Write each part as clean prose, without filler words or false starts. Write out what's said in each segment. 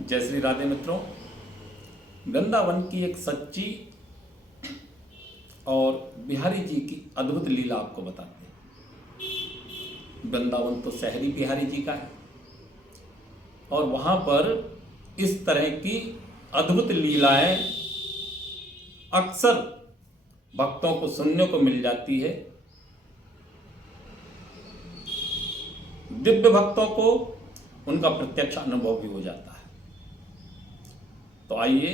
जय श्री राधे मित्रों। वृंदावन की एक सच्ची और बिहारी जी की अद्भुत लीला आपको बताते हैं। वृंदावन तो शहरी बिहारी जी का है और वहाँ पर इस तरह की अद्भुत लीलाएं अक्सर भक्तों को सुनने को मिल जाती है। दिव्य भक्तों को उनका प्रत्यक्ष अनुभव भी हो जाता है। तो आइए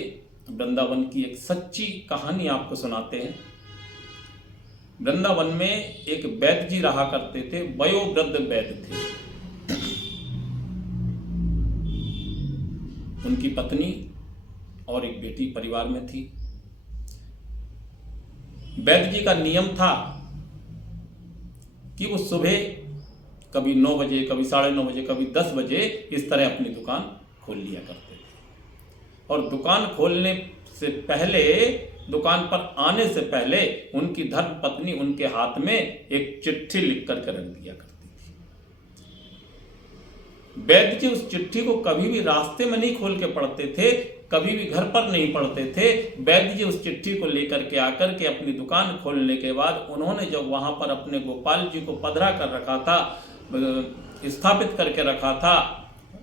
वृंदावन की एक सच्ची कहानी आपको सुनाते हैं। वृंदावन में एक वैद्य जी रहा करते थे, वयोवृद्ध वैद्य थे। उनकी पत्नी और एक बेटी परिवार में थी। वैद्य जी का नियम था कि वो सुबह कभी 9 बजे, कभी 9:30 बजे, कभी 10 बजे इस तरह अपनी दुकान खोल लिया करते थे। और दुकान खोलने से पहले, दुकान पर आने से पहले उनकी धर्म पत्नी उनके हाथ में एक चिट्ठी लिख करके रख दिया करती थी। वैद्य जी उस चिट्ठी को कभी भी रास्ते में नहीं खोल के पढ़ते थे, कभी भी घर पर नहीं पढ़ते थे। वैद्य जी उस चिट्ठी को लेकर के आकर के अपनी दुकान खोलने के बाद उन्होंने जब वहां पर अपने गोपाल जी को पधरा कर रखा था, स्थापित करके रखा था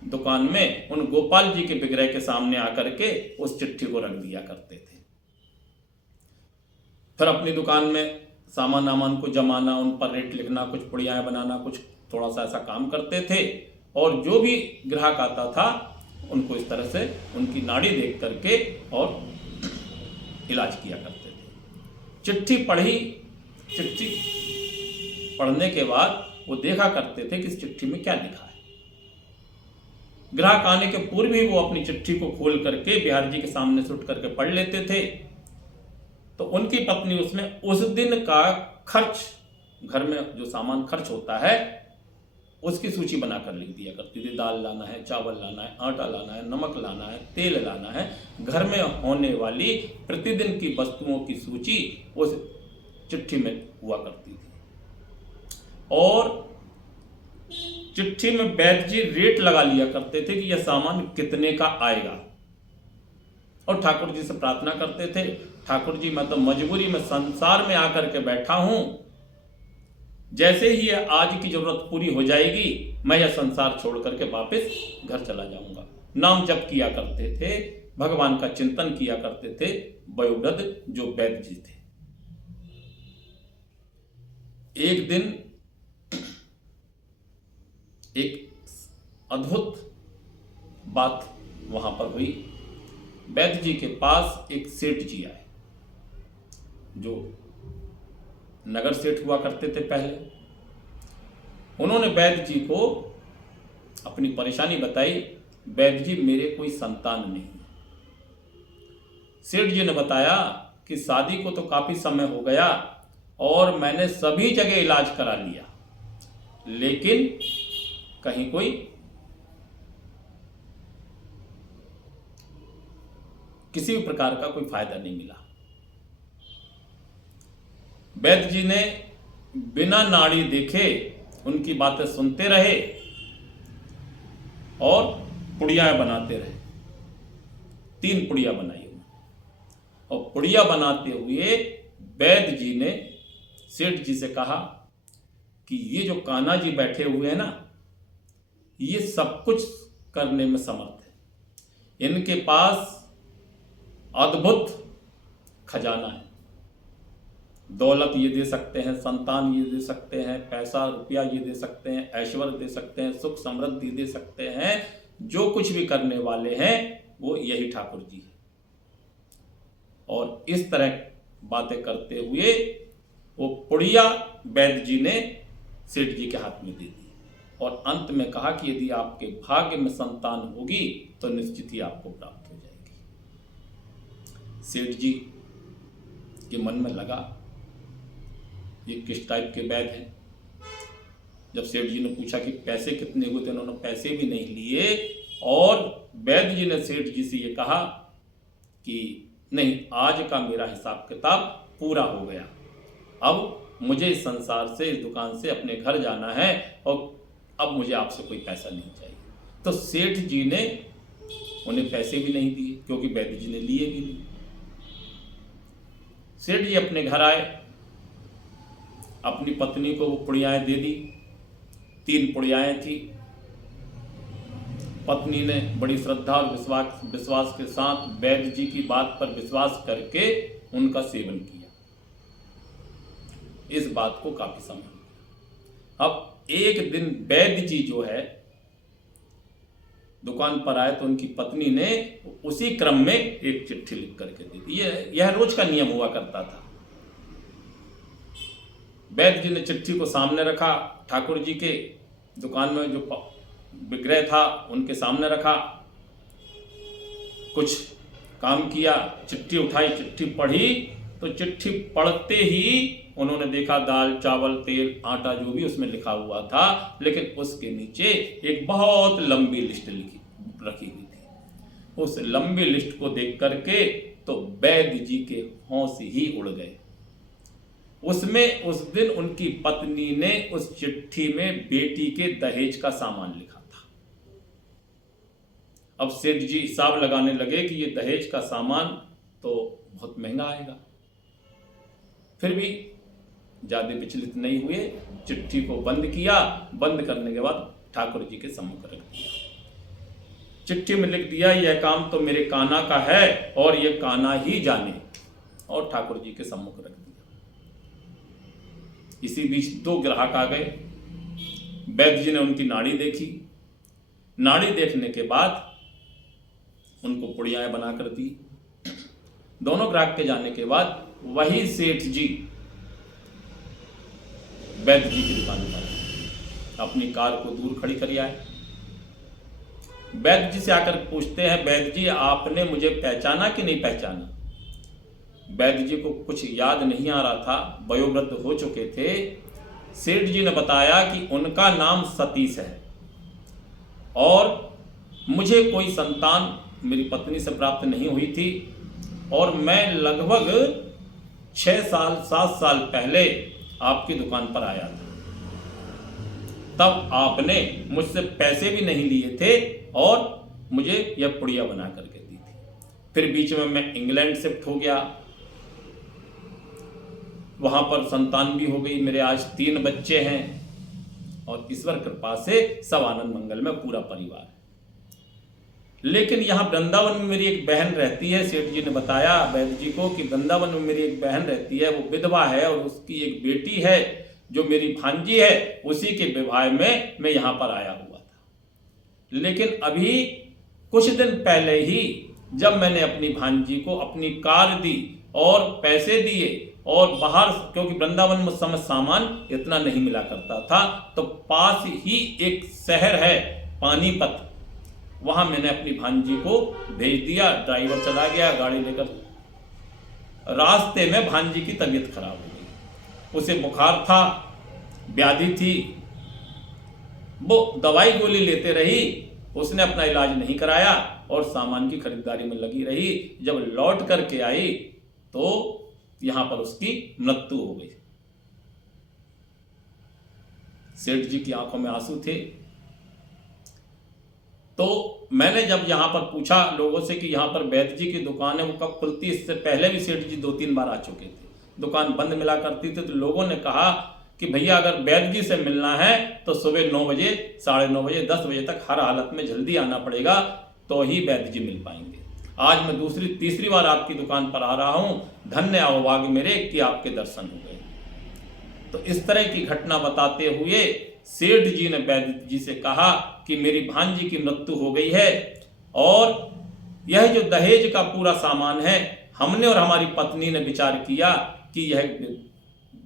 दुकान में, उन गोपाल जी के विग्रह के सामने आकर के उस चिट्ठी को रख दिया करते थे। फिर अपनी दुकान में सामान को जमाना, उन पर रेट लिखना, कुछ पुड़ियाएं बनाना, कुछ थोड़ा सा ऐसा काम करते थे। और जो भी ग्राहक आता था उनको इस तरह से उनकी नाड़ी देख करके और इलाज किया करते थे। चिट्ठी पढ़ने के बाद वो देखा करते थे कि इस चिट्ठी में क्या लिखा है। ग्राहक आने के पूर्व ही वो अपनी चिट्ठी को खोल करके बिहारी जी के सामने से उठ करके पढ़ लेते थे। तो उनकी पत्नी उसमें उस दिन का खर्च, घर में जो सामान खर्च होता है उसकी सूची बनाकर लिख दिया करती थी। दाल लाना है, चावल लाना है, आटा लाना है, नमक लाना है, तेल लाना है। घर में होने वाली प्रतिदिन की वस्तुओं की सूची उस चिट्ठी में हुआ करती थी। और चिट्ठी में वैद्य जी रेट लगा लिया करते थे कि यह सामान कितने का आएगा। और ठाकुर जी से प्रार्थना करते थे, ठाकुर जी मैं तो मजबूरी में संसार में आकर के बैठा हूं, जैसे ही आज की जरूरत पूरी हो जाएगी मैं यह संसार छोड़ करके वापस घर चला जाऊंगा। नाम जप किया करते थे, भगवान का चिंतन किया करते थे वयोवृद्ध जो वैद्य जी थे। एक दिन एक अद्भुत बात वहां पर हुई। वैद्य जी के पास एक सेठ जी आए, जो नगर सेठ हुआ करते थे पहले। उन्होंने वैद्य जी को अपनी परेशानी बताई। वैद्य जी मेरे कोई संतान नहीं है। सेठ जी ने बताया कि शादी को तो काफी समय हो गया और मैंने सभी जगह इलाज करा लिया, लेकिन कहीं कोई किसी भी प्रकार का कोई फायदा नहीं मिला। वैद्य जी ने बिना नाड़ी देखे उनकी बातें सुनते रहे और पुड़ियाएं बनाते रहे। 3 पुड़िया बनाई उन्होंने। और पुड़िया बनाते हुए वैद्य जी ने सेठ जी से कहा कि ये जो कान्हा जी बैठे हुए हैं ना, ये सब कुछ करने में समर्थ है। इनके पास अद्भुत खजाना है। दौलत ये दे सकते हैं, संतान ये दे सकते हैं, पैसा रुपया ये दे सकते हैं, ऐश्वर्य दे सकते हैं, सुख समृद्धि दे सकते हैं। जो कुछ भी करने वाले हैं वो यही ठाकुर जी है। और इस तरह बातें करते हुए वो पुड़िया वैद्य जी ने सेठ जी के हाथ में दे दी और अंत में कहा कि यदि आपके भाग्य में संतान होगी तो निश्चित ही आपको प्राप्त हो जाएगी। सेठ जी के मन में लगा ये किस टाइप के वैद्य हैं। जब सेठ जी ने पूछा कि पैसे कितने हुए थे, उन्होंने पैसे भी नहीं लिए। और वैद्य जी ने सेठ जी से ये कहा कि नहीं, आज का मेरा हिसाब किताब पूरा हो गया, अब मुझे इस संसार से, इस दुकान से अपने घर जाना है और अब मुझे आपसे कोई पैसा नहीं चाहिए। तो सेठ जी ने उन्हें पैसे भी नहीं दिए क्योंकि वैद्य जी ने लिए भी नहीं। सेठ जी अपने घर आए, अपनी पत्नी को वो पुड़ियाएं दे दी। 3 पुड़ियाएं थी। पत्नी ने बड़ी श्रद्धा और विश्वास के साथ वैद्य जी की बात पर विश्वास करके उनका सेवन किया। इस बात को काफी समय। अब एक दिन वैद्य जी जो है दुकान पर आए तो उनकी पत्नी ने उसी क्रम में एक चिट्ठी लिख करके दी थी। यह रोज का नियम हुआ करता था। वैद्य जी ने चिट्ठी को सामने रखा, ठाकुर जी के दुकान में जो विग्रह था उनके सामने रखा, कुछ काम किया, चिट्ठी उठाई, चिट्ठी पढ़ी तो चिट्ठी पढ़ते ही उन्होंने देखा दाल, चावल, तेल, आटा जो भी उसमें लिखा हुआ था, लेकिन उसके नीचे एक बहुत लंबी लिस्ट रखी हुई थी। उस लंबी लिस्ट को देख करके तो वैद्य जी के होश ही उड़ गए। उसमें उस दिन उनकी पत्नी ने उस चिट्ठी में बेटी के दहेज का सामान लिखा था। अब सेठ जी हिसाब लगाने लगे कि ये दहेज का सामान तो बहुत महंगा आएगा। फिर भी ज्यादा विचलित नहीं हुए, चिट्ठी को बंद किया। बंद करने के बाद ठाकुर जी के सम्मुख रख दिया। चिट्ठी में लिख दिया, यह काम तो मेरे कान्हा का है और यह कान्हा ही जाने, और ठाकुर जी के सम्मुख रख दिया। इसी बीच 2 ग्राहक आ गए। वैद्य जी ने उनकी नाड़ी देखी। नाड़ी देखने के बाद उनको पुड़ियाएं बनाकर दी। दोनों ग्राहक के जाने के बाद वही सेठ जी वैद्य जी की दुकान पर अपनी कार को दूर खड़ी कर आए। वैद्य जी से आकर पूछते हैं, वैद्य जी आपने मुझे पहचाना कि नहीं पहचाना? वैद्य जी को कुछ याद नहीं आ रहा था, वयोवृद्ध हो चुके थे। सेठ जी ने बताया कि उनका नाम सतीश है और मुझे कोई संतान मेरी पत्नी से प्राप्त नहीं हुई थी और मैं लगभग 6-7 साल पहले आपकी दुकान पर आया था। तब आपने मुझसे पैसे भी नहीं लिए थे और मुझे यह पुड़िया बना करके दी थी। फिर बीच में मैं इंग्लैंड शिफ्ट हो गया, वहां पर संतान भी हो गई। मेरे आज 3 बच्चे हैं और ईश्वर कृपा से सब आनंद मंगल में पूरा परिवार है। लेकिन यहाँ वृंदावन में मेरी एक बहन रहती है। सेठ जी ने बताया वैद्य जी को कि वृंदावन में मेरी एक बहन रहती है, वो विधवा है और उसकी एक बेटी है जो मेरी भांजी है। उसी के विवाह में मैं यहाँ पर आया हुआ था। लेकिन अभी कुछ दिन पहले ही जब मैंने अपनी भांजी को अपनी कार दी और पैसे दिए और बाहर, क्योंकि वृंदावन में उस समय सामान इतना नहीं मिला करता था, तो पास ही एक शहर है पानीपत, वहां मैंने अपनी भांजी को भेज दिया। ड्राइवर चला गया गाड़ी लेकर। रास्ते में भांजी की तबीयत खराब हो गई। उसे बुखार था, व्याधि थी, वो दवाई गोली लेते रही। उसने अपना इलाज नहीं कराया और सामान की खरीदारी में लगी रही। जब लौट करके आई तो यहां पर उसकी मृत्यु हो गई। सेठ जी की आंखों में आंसू थे। तो मैंने जब यहां पर पूछा लोगों से कि यहां पर वैद्य जी की दुकान है वो कब खुलती, इससे पहले भी सेठ जी 2-3 बार आ चुके थे। दुकान बंद मिला करती थी। तो लोगों ने कहा कि भैया अगर वैद्य जी से मिलना है तो सुबह 9 बजे, 9:30 बजे, 10 बजे तक हर हालत में जल्दी आना पड़ेगा, तो ही वैद्य जी मिल पाएंगे। आज मैं तीसरी बार आपकी दुकान पर आ रहा हूं। धन्य अहोभाग्य मेरे कि आपके दर्शन हो गए। तो इस तरह की घटना बताते हुए सेठ जी ने वैद्य जी से कहा कि मेरी भांजी की मृत्यु हो गई है और यह जो दहेज का पूरा सामान है, हमने और हमारी पत्नी ने विचार किया कि यह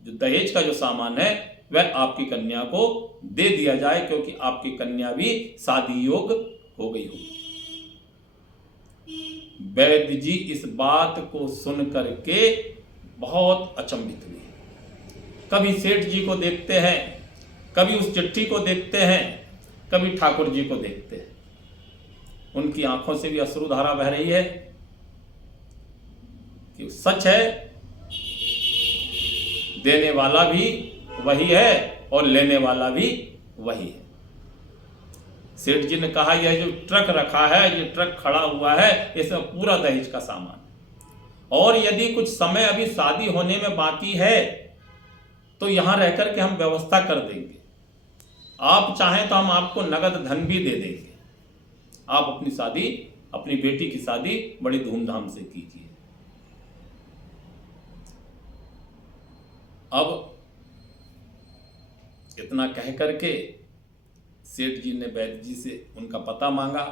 जो दहेज का जो सामान है वह आपकी कन्या को दे दिया जाए, क्योंकि आपकी कन्या भी शादी योग्य हो गई होगी। वैद्य जी इस बात को सुन करके बहुत अचंभित हुए। कभी सेठ जी को देखते हैं, कभी उस चिट्ठी को देखते हैं, कभी ठाकुर जी को देखते हैं। उनकी आंखों से भी अश्रुधारा बह रही है कि सच है, देने वाला भी वही है और लेने वाला भी वही है। सेठ जी ने कहा यह जो ट्रक रखा है, ये ट्रक खड़ा हुआ है, इसमें पूरा दहेज का सामान, और यदि कुछ समय अभी शादी होने में बाकी है तो यहां रहकर के हम व्यवस्था कर देंगे, आप चाहें तो हम आपको नगद धन भी दे देंगे, आप अपनी शादी, अपनी बेटी की शादी बड़ी धूमधाम से कीजिए। अब इतना कह करके सेठ जी ने वैद्य जी से उनका पता मांगा,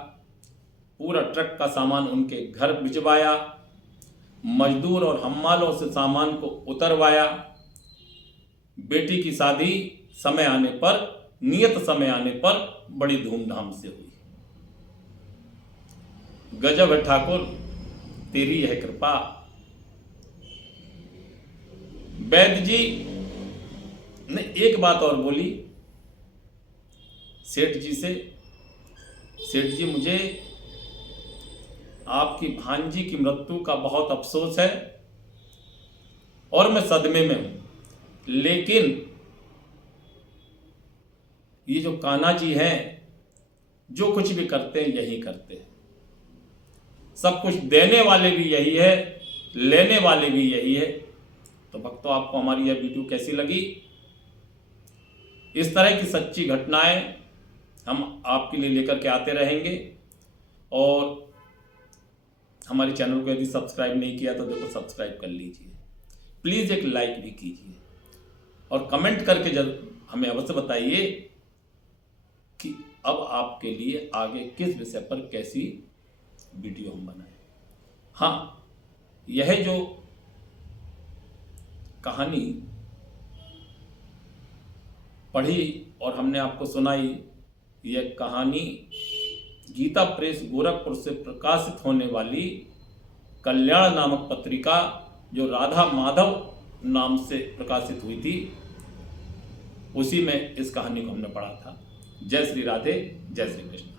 पूरा ट्रक का सामान उनके घर भिजवाया, मजदूर और हम्मालों से सामान को उतरवाया। बेटी की शादी समय आने पर, नियत समय आने पर बड़ी धूमधाम से हुई। गजब है ठाकुर तेरी यह कृपा। वैद्य जी ने एक बात और बोली सेठ जी से, सेठ जी मुझे आपकी भांजी की मृत्यु का बहुत अफसोस है और मैं सदमे में हूं, लेकिन ये जो कान्हा जी हैं जो कुछ भी करते हैं यही करते हैं, सब कुछ देने वाले भी यही है, लेने वाले भी यही है। तो भक्तों, आपको हमारी यह वीडियो कैसी लगी? इस तरह की सच्ची घटनाएं हम आपके लिए लेकर के आते रहेंगे, और हमारे चैनल को यदि सब्सक्राइब नहीं किया तो देखो सब्सक्राइब कर लीजिए, प्लीज़ एक लाइक भी कीजिए, और कमेंट करके जब हमें अवश्य बताइए कि अब आपके लिए आगे किस विषय पर कैसी वीडियो हम बनाएं। हाँ, यह जो कहानी पढ़ी और हमने आपको सुनाई, यह कहानी गीता प्रेस गोरखपुर से प्रकाशित होने वाली कल्याण नामक पत्रिका, जो राधा माधव नाम से प्रकाशित हुई थी, उसी में इस कहानी को हमने पढ़ा था। जय श्री राधे, जय श्री कृष्ण।